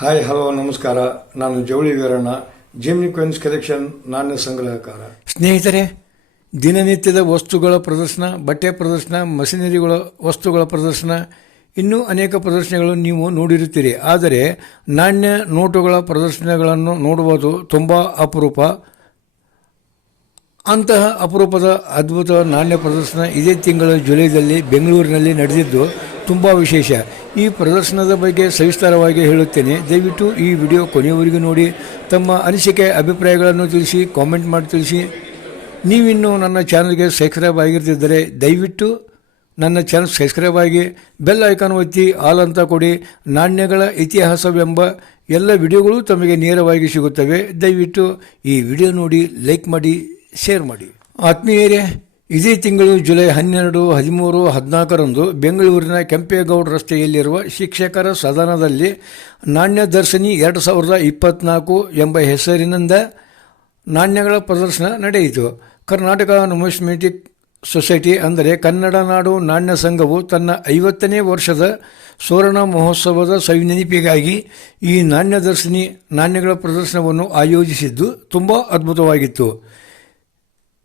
Hi hello ನಮಸ್ಕಾರ. ನಾನು ಜವಳಿ ವೀರಣ್ಣ. ಜಿಮ್ನಿ ಕ್ವೆನ್ಸ್ ಕಲೆಕ್ಷನ್ ನಾಣ್ಯ ಸಂಗ್ರಹಕಾರ. ಸ್ನೇಹಿತರೆ, ದಿನನಿತ್ಯದ ವಸ್ತುಗಳ ಪ್ರದರ್ಶನ, ಬಟ್ಟೆ ಪ್ರದರ್ಶನ, ಮಷಿನರಿಗಳ ವಸ್ತುಗಳ ಪ್ರದರ್ಶನ, ಇನ್ನೂ ಅನೇಕ ಪ್ರದರ್ಶನಗಳು ನೀವು ನೋಡಿರುತ್ತೀರಿ. ಆದರೆ, ನಾಣ್ಯ ನೋಟುಗಳ ಪ್ರದರ್ಶನಗಳನ್ನು ನೋಡುವುದು ತುಂಬ ಅಪರೂಪ. ಅಂತಹ ಅಪರೂಪದ ಅದ್ಭುತ ನಾಣ್ಯ ಪ್ರದರ್ಶನ ಇದೇ ತಿಂಗಳ ಜುಲೈದಲ್ಲಿ ಬೆಂಗಳೂರಿನಲ್ಲಿ ನಡೆದಿದ್ದು ತುಂಬ ವಿಶೇಷ. ಈ ಪ್ರದರ್ಶನದ ಬಗ್ಗೆ ಸವಿಸ್ತಾರವಾಗಿ ಹೇಳುತ್ತೇನೆ. ದಯವಿಟ್ಟು ಈ ವಿಡಿಯೋ ಕೊನೆಯವರೆಗೂ ನೋಡಿ. ತಮ್ಮ ಅನಿಸಿಕೆ, ಅಭಿಪ್ರಾಯಗಳನ್ನು ತಿಳಿಸಿ ಕಾಮೆಂಟ್ ಮಾಡಿ ತಿಳಿಸಿ. ನೀವಿನ್ನೂ ನನ್ನ ಚಾನಲ್ಗೆ ಸಬ್ಸ್ಕ್ರೈಬ್ ಆಗಿರ್ತಿದ್ದರೆ ದಯವಿಟ್ಟು ನನ್ನ ಚಾನಲ್ ಸಬ್ಸ್ಕ್ರೈಬ್ ಆಗಿ ಬೆಲ್ ಐಕಾನ್ ಒತ್ತಿ ಆಲ್ ಅಂತ ಕೊಡಿ. ನಾಣ್ಯಗಳ ಇತಿಹಾಸವೆಂಬ ಎಲ್ಲ ವಿಡಿಯೋಗಳು ತಮಗೆ ನೇರವಾಗಿ ಸಿಗುತ್ತವೆ. ದಯವಿಟ್ಟು ಈ ವಿಡಿಯೋ ನೋಡಿ, ಲೈಕ್ ಮಾಡಿ, ಶೇರ್ ಮಾಡಿ. ಆತ್ಮೀಯರೇ ಇದೇ ತಿಂಗಳು ಜುಲೈ ಹನ್ನೆರಡು, ಹದಿಮೂರು, ಹದಿನಾಲ್ಕರಂದು ಬೆಂಗಳೂರಿನ ಕೆಂಪೇಗೌಡ ರಸ್ತೆಯಲ್ಲಿರುವ ಶಿಕ್ಷಕರ ಸದನದಲ್ಲಿ ನಾಣ್ಯ ದರ್ಶಿನಿ ಎರಡು ಸಾವಿರದ ಇಪ್ಪತ್ನಾಲ್ಕು ಎಂಬ ಹೆಸರಿನಿಂದ ನಾಣ್ಯಗಳ ಪ್ರದರ್ಶನ ನಡೆಯಿತು. ಕರ್ನಾಟಕ ನುಮಿಸ್ಮೆಟಿಕ್ ಸೊಸೈಟಿ ಅಂದರೆ ಕನ್ನಡ ನಾಡು ನಾಣ್ಯ ಸಂಘವು ತನ್ನ ಐವತ್ತನೇ ವರ್ಷದ ಸುವರ್ಣ ಮಹೋತ್ಸವದ ಸವಿನೆನಪಿಗಾಗಿ ಈ ನಾಣ್ಯ ದರ್ಶಿನಿ ನಾಣ್ಯಗಳ ಪ್ರದರ್ಶನವನ್ನು ಆಯೋಜಿಸಿದ್ದು ತುಂಬ ಅದ್ಭುತವಾಗಿತ್ತು.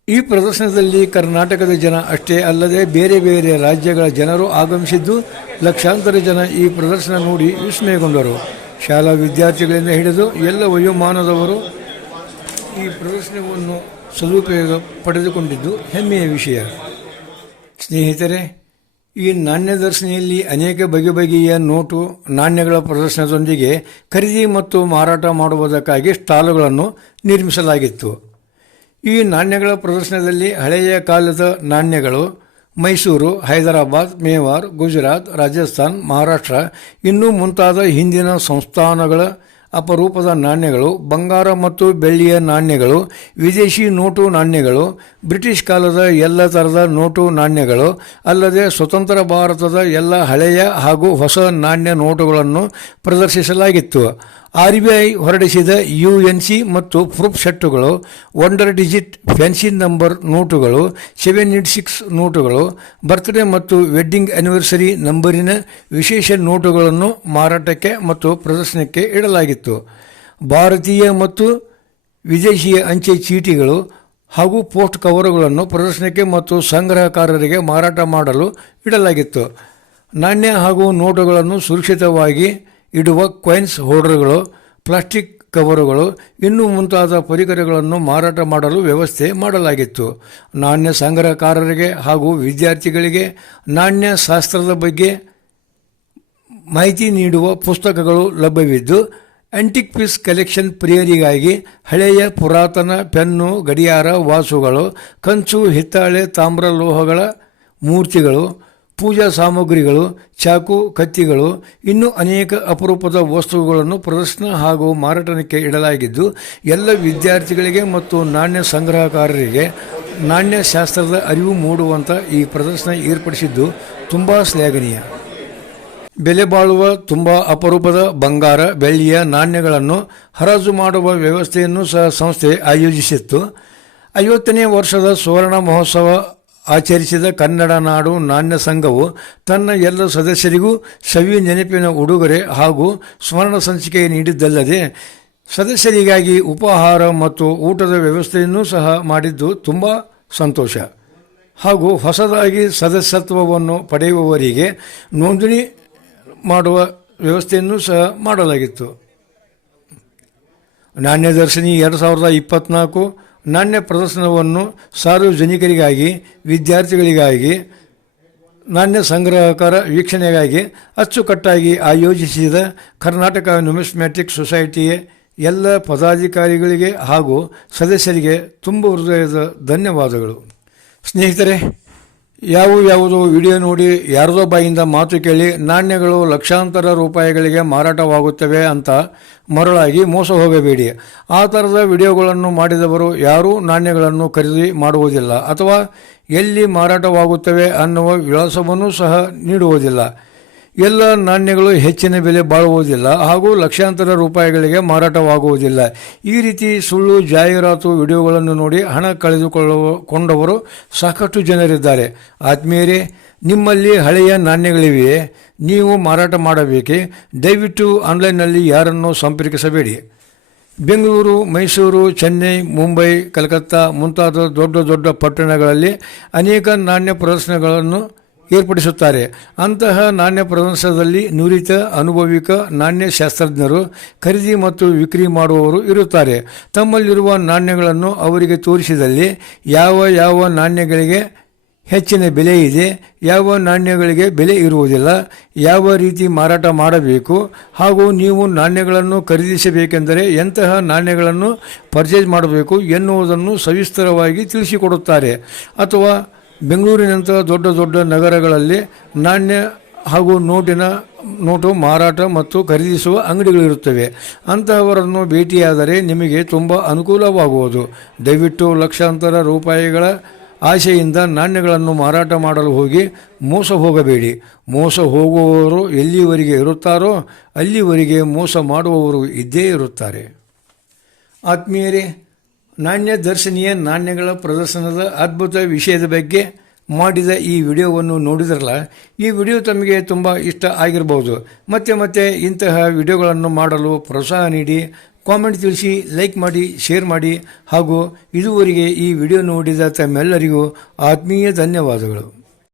ಈ ಪ್ರದರ್ಶನದಲ್ಲಿ ಕರ್ನಾಟಕದ ಜನ ಅಷ್ಟೇ ಅಲ್ಲದೆ ಬೇರೆ ಬೇರೆ ರಾಜ್ಯಗಳ ಜನರು ಆಗಮಿಸಿದ್ದು ಲಕ್ಷಾಂತರ ಜನ ಈ ಪ್ರದರ್ಶನ ನೋಡಿ ವಿಸ್ಮಯಗೊಂಡರು. ಶಾಲಾ ವಿದ್ಯಾರ್ಥಿಗಳಿಂದ ಹಿಡಿದು ಎಲ್ಲ ವಯೋಮಾನದವರು ಈ ಪ್ರದರ್ಶನವನ್ನು ಸದುಪಯೋಗ ಪಡೆದುಕೊಂಡಿದ್ದು ಹೆಮ್ಮೆಯ ವಿಷಯ. ಸ್ನೇಹಿತರೆ, ಈ ನಾಣ್ಯ ದರ್ಶನಿಯಲ್ಲಿ ಅನೇಕ ಬಗೆ ಬಗೆಯ ನೋಟು, ನಾಣ್ಯಗಳ ಪ್ರದರ್ಶನದೊಂದಿಗೆ ಖರೀದಿ ಮತ್ತು ಮಾರಾಟ ಮಾಡುವುದಕ್ಕಾಗಿ ಸ್ಟಾಲುಗಳನ್ನು ನಿರ್ಮಿಸಲಾಗಿತ್ತು. ಈ ನಾಣ್ಯಗಳ ಪ್ರದರ್ಶನದಲ್ಲಿ ಹಳೆಯ ಕಾಲದ ನಾಣ್ಯಗಳು ಮೈಸೂರು, ಹೈದರಾಬಾದ್, ಮೇವಾರ್, ಗುಜರಾತ್, ರಾಜಸ್ಥಾನ್, ಮಹಾರಾಷ್ಟ್ರ, ಇನ್ನೂ ಮುಂತಾದ ಹಿಂದಿನ ಸಂಸ್ಥಾನಗಳ ಅಪರೂಪದ ನಾಣ್ಯಗಳು, ಬಂಗಾರ ಮತ್ತು ಬೆಳ್ಳಿಯ ನಾಣ್ಯಗಳು, ವಿದೇಶಿ ನೋಟು ನಾಣ್ಯಗಳು, ಬ್ರಿಟಿಷ್ ಕಾಲದ ಎಲ್ಲ ಥರದ ನೋಟು ನಾಣ್ಯಗಳು, ಅಲ್ಲದೆ ಸ್ವತಂತ್ರ ಭಾರತದ ಎಲ್ಲ ಹಳೆಯ ಹಾಗೂ ಹೊಸ ನಾಣ್ಯ ನೋಟುಗಳನ್ನು ಪ್ರದರ್ಶಿಸಲಾಗಿತ್ತು. ಆರ್ ಬಿ ಐ ಹೊರಡಿಸಿದ ಯು ಎನ್ ಸಿ ಮತ್ತು ಪ್ರೂಫ್ ಸೆಟ್ಟುಗಳು ಒಂಡರ್ ಡಿಜಿಟ್ ಫ್ಯಾನ್ಸಿ ನಂಬರ್ ನೋಟುಗಳು, ಸೆವೆನ್ ಏಟ್ ಸಿಕ್ಸ್ ನೋಟುಗಳು, ಬರ್ತ್ಡೇ ಮತ್ತು ವೆಡ್ಡಿಂಗ್ ಆನಿವರ್ಸರಿ ನಂಬರಿನ ವಿಶೇಷ ನೋಟುಗಳನ್ನು ಮಾರಾಟಕ್ಕೆ ಮತ್ತು ಪ್ರದರ್ಶನಕ್ಕೆ ಇಡಲಾಗಿತ್ತು. ಭಾರತೀಯ ಮತ್ತು ವಿದೇಶಿಯ ಅಂಚೆ ಚೀಟಿಗಳು ಹಾಗೂ ಪೋಸ್ಟ್ ಕವರುಗಳನ್ನು ಪ್ರದರ್ಶನಕ್ಕೆ ಮತ್ತು ಸಂಗ್ರಹಕಾರರಿಗೆ ಮಾರಾಟ ಮಾಡಲು ಇಡಲಾಗಿತ್ತು. ನಾಣ್ಯ ಹಾಗೂ ನೋಟುಗಳನ್ನು ಸುರಕ್ಷಿತವಾಗಿ ಇಡುವ ಕಾಯಿನ್ಸ್ ಹೋಲ್ಡರ್ಗಳು ಪ್ಲಾಸ್ಟಿಕ್ ಕವರುಗಳು ಇನ್ನೂ ಮುಂತಾದ ಪರಿಕರಗಳನ್ನು ಮಾರಾಟ ಮಾಡಲು ವ್ಯವಸ್ಥೆ ಮಾಡಲಾಗಿತ್ತು. ನಾಣ್ಯ ಸಂಗ್ರಹಕಾರರಿಗೆ ಹಾಗೂ ವಿದ್ಯಾರ್ಥಿಗಳಿಗೆ ನಾಣ್ಯ ಶಾಸ್ತ್ರದ ಬಗ್ಗೆ ಮಾಹಿತಿ ನೀಡುವ ಪುಸ್ತಕಗಳು ಲಭ್ಯವಿದ್ದು ಆಂಟಿಕ್ ಪೀಸ್ ಕಲೆಕ್ಷನ್ ಪ್ರಿಯರಿಗಾಗಿ ಹಳೆಯ ಪುರಾತನ ಪೆನ್ನು, ಗಡಿಯಾರ, ವಾಸುಗಳು, ಕಂಚು, ಹಿತ್ತಾಳೆ, ತಾಮ್ರ ಲೋಹಗಳ ಮೂರ್ತಿಗಳು ಪೂಜಾ ಸಾಮಗ್ರಿಗಳು, ಚಾಕು, ಕತ್ತಿಗಳು, ಇನ್ನೂ ಅನೇಕ ಅಪರೂಪದ ವಸ್ತುಗಳನ್ನು ಪ್ರದರ್ಶನ ಹಾಗೂ ಮಾರಾಟಕ್ಕೆ ಇಡಲಾಗಿದ್ದು, ಎಲ್ಲ ವಿದ್ಯಾರ್ಥಿಗಳಿಗೆ ಮತ್ತು ನಾಣ್ಯ ಸಂಗ್ರಹಕಾರರಿಗೆ ನಾಣ್ಯ ಶಾಸ್ತ್ರದ ಅರಿವು ಮೂಡುವಂಥ ಈ ಪ್ರದರ್ಶನ ಏರ್ಪಡಿಸಿದ್ದು ತುಂಬ ಶ್ಲಾಘನೀಯ. ಬೆಲೆ ಬಾಳುವ ತುಂಬ ಅಪರೂಪದ ಬಂಗಾರ, ಬೆಳ್ಳಿಯ ನಾಣ್ಯಗಳನ್ನು ಹರಾಜು ಮಾಡುವ ವ್ಯವಸ್ಥೆಯನ್ನು ಸಹ ಸಂಸ್ಥೆ ಆಯೋಜಿಸಿತ್ತು. ಐವತ್ತನೇ ವರ್ಷದ ಸುವರ್ಣ ಮಹೋತ್ಸವ ಆಚರಿಸಿದ ಕನ್ನಡ ನಾಡು ನಾಣ್ಯ ಸಂಘವು ತನ್ನ ಎಲ್ಲ ಸದಸ್ಯರಿಗೂ ಸವಿ ನೆನಪಿನ ಉಡುಗೊರೆ ಹಾಗೂ ಸ್ಮರಣ ಸಂಚಿಕೆ ನೀಡಿದ್ದಲ್ಲದೆ ಸದಸ್ಯರಿಗಾಗಿ ಉಪಹಾರ ಮತ್ತು ಊಟದ ವ್ಯವಸ್ಥೆಯನ್ನು ಸಹ ಮಾಡಿದ್ದು ತುಂಬ ಸಂತೋಷ. ಹಾಗೂ ಹೊಸದಾಗಿ ಸದಸ್ಯತ್ವವನ್ನು ಪಡೆಯುವವರಿಗೆ ನೋಂದಣಿ ಮಾಡುವ ವ್ಯವಸ್ಥೆಯನ್ನು ಸಹ ಮಾಡಲಾಗಿತ್ತು. ನಾಣ್ಯದರ್ಶಿನಿ ಎರಡು ಸಾವಿರದ ಇಪ್ಪತ್ನಾಲ್ಕು ನಾಣ್ಯ ಪ್ರದರ್ಶನವನ್ನು ಸಾರ್ವಜನಿಕರಿಗಾಗಿ, ವಿದ್ಯಾರ್ಥಿಗಳಿಗಾಗಿ, ನಾಣ್ಯ ಸಂಗ್ರಹಕರ ವೀಕ್ಷಣೆಗಾಗಿ ಅಚ್ಚುಕಟ್ಟಾಗಿ ಆಯೋಜಿಸಿದ ಕರ್ನಾಟಕ ನ್ಯೂಮಿಸ್ಮ್ಯಾಟಿಕ್ ಸೊಸೈಟಿಯ ಎಲ್ಲ ಪದಾಧಿಕಾರಿಗಳಿಗೆ ಹಾಗೂ ಸದಸ್ಯರಿಗೆ ತುಂಬ ಹೃದಯದ ಧನ್ಯವಾದಗಳು. ಸ್ನೇಹಿತರೆ ಯಾವ ಯಾವುದು ವಿಡಿಯೋ ನೋಡಿ ಯಾರದೋ ಬಾಯಿಂದ ಮಾತು ಕೇಳಿ ನಾಣ್ಯಗಳು ಲಕ್ಷಾಂತರ ರೂಪಾಯಿಗಳಿಗೆ ಮಾರಾಟವಾಗುತ್ತವೆ ಅಂತ ಮರಳಾಗಿ ಮೋಸ ಹೋಗಬೇಡಿ. ಆ ಥರದ ವಿಡಿಯೋಗಳನ್ನು ಮಾಡಿದವರು ಯಾರೂ ನಾಣ್ಯಗಳನ್ನು ಖರೀದಿ ಮಾಡುವುದಿಲ್ಲ ಅಥವಾ ಎಲ್ಲಿ ಮಾರಾಟವಾಗುತ್ತವೆ ಅನ್ನುವ ವಿಳಾಸವನ್ನು ಸಹ ನೀಡುವುದಿಲ್ಲ. ಎಲ್ಲ ನಾಣ್ಯಗಳು ಹೆಚ್ಚಿನ ಬೆಲೆ ಬಾಳುವುದಿಲ್ಲ ಹಾಗೂ ಲಕ್ಷಾಂತರ ರೂಪಾಯಿಗಳಿಗೆ ಮಾರಾಟವಾಗುವುದಿಲ್ಲ. ಈ ರೀತಿ ಸುಳ್ಳು, ಜಾಹೀರಾತು, ವಿಡಿಯೋಗಳನ್ನು ನೋಡಿ ಹಣ ಕಳೆದುಕೊಳ್ಳುವ, ಕೊಂಡವರು ಸಾಕಷ್ಟು ಜನರಿದ್ದಾರೆ. ಆತ್ಮೀಯರೇ, ನಿಮ್ಮಲ್ಲಿ ಹಳೆಯ ನಾಣ್ಯಗಳಿವೆಯೇ? ನೀವು ಮಾರಾಟ ಮಾಡಬೇಕೆ? ದಯವಿಟ್ಟು ಆನ್ಲೈನ್ನಲ್ಲಿ ಯಾರನ್ನು ಸಂಪರ್ಕಿಸಬೇಡಿ. ಬೆಂಗಳೂರು, ಮೈಸೂರು, ಚೆನ್ನೈ, ಮುಂಬೈ, ಕಲ್ಕತ್ತಾ ಮುಂತಾದ ದೊಡ್ಡ ದೊಡ್ಡ ಪಟ್ಟಣಗಳಲ್ಲಿ ಅನೇಕ ನಾಣ್ಯ ಪ್ರದರ್ಶನಗಳನ್ನು ಏರ್ಪಡಿಸುತ್ತಾರೆ. ಅಂತಹ ನಾಣ್ಯ ಪ್ರದರ್ಶನದಲ್ಲಿ ನುರಿತ, ಅನುಭವಿಕ ನಾಣ್ಯ ಶಾಸ್ತ್ರಜ್ಞರು ಖರೀದಿ ಮತ್ತು ವಿಕ್ರಿ ಮಾಡುವವರು ಇರುತ್ತಾರೆ. ತಮ್ಮಲ್ಲಿರುವ ನಾಣ್ಯಗಳನ್ನು ಅವರಿಗೆ ತೋರಿಸಿದಲ್ಲಿ ಯಾವ ಯಾವ ನಾಣ್ಯಗಳಿಗೆ ಹೆಚ್ಚಿನ ಬೆಲೆ ಇದೆ, ಯಾವ ನಾಣ್ಯಗಳಿಗೆ ಬೆಲೆ ಇರುವುದಿಲ್ಲ, ಯಾವ ರೀತಿ ಮಾರಾಟ ಮಾಡಬೇಕು, ಹಾಗೂ ನೀವು ನಾಣ್ಯಗಳನ್ನು ಖರೀದಿಸಬೇಕೆಂದರೆ ಎಂತಹ ನಾಣ್ಯಗಳನ್ನು ಪರ್ಚೇಸ್ ಮಾಡಬೇಕು ಎನ್ನುವುದನ್ನು ಸವಿಸ್ತರವಾಗಿ ತಿಳಿಸಿಕೊಡುತ್ತಾರೆ. ಅಥವಾ ಬೆಂಗಳೂರಿನಂತಹ ದೊಡ್ಡ ದೊಡ್ಡ ನಗರಗಳಲ್ಲಿ ನಾಣ್ಯ ಹಾಗೂ ನೋಟಿನ ನೋಟು, ಮಾರಾಟ ಮತ್ತು ಖರೀದಿಸುವ ಅಂಗಡಿಗಳಿರುತ್ತವೆ. ಅಂತಹವರನ್ನು ಭೇಟಿಯಾದರೆ ನಿಮಗೆ ತುಂಬ ಅನುಕೂಲವಾಗುವುದು. ದಯವಿಟ್ಟು ಲಕ್ಷಾಂತರ ರೂಪಾಯಿಗಳ ಆಶೆಯಿಂದ ನಾಣ್ಯಗಳನ್ನು ಮಾರಾಟ ಮಾಡಲು ಹೋಗಿ ಮೋಸ ಹೋಗಬೇಡಿ. ಮೋಸ ಹೋಗುವವರು ಎಲ್ಲಿವರೆಗೆ ಇರುತ್ತಾರೋ ಅಲ್ಲಿವರೆಗೆ ಮೋಸ ಮಾಡುವವರು ಇದ್ದೇ ಇರುತ್ತಾರೆ. ಆತ್ಮೀಯರೇ ನಾಣ್ಯ ದರ್ಶನೀಯ ನಾಣ್ಯಗಳ ಪ್ರದರ್ಶನದ ಅದ್ಭುತ ವಿಷಯದ ಬಗ್ಗೆ ಮಾಡಿದ ಈ ವಿಡಿಯೋವನ್ನು ನೋಡಿದ್ರಲ್ಲ, ಈ ವಿಡಿಯೋ ತಮಗೆ ತುಂಬ ಇಷ್ಟ ಆಗಿರಬಹುದು. ಮತ್ತೆ ಮತ್ತೆ ಇಂತಹ ವಿಡಿಯೋಗಳನ್ನು ಮಾಡಲು ಪ್ರೋತ್ಸಾಹ ನೀಡಿ, ಕಾಮೆಂಟ್ ತಿಳಿಸಿ, ಲೈಕ್ ಮಾಡಿ, ಶೇರ್ ಮಾಡಿ, ಹಾಗೂ ಇದುವರೆಗೆ ಈ ವಿಡಿಯೋ ನೋಡಿದ ತಮ್ಮೆಲ್ಲರಿಗೂ ಆತ್ಮೀಯ ಧನ್ಯವಾದಗಳು.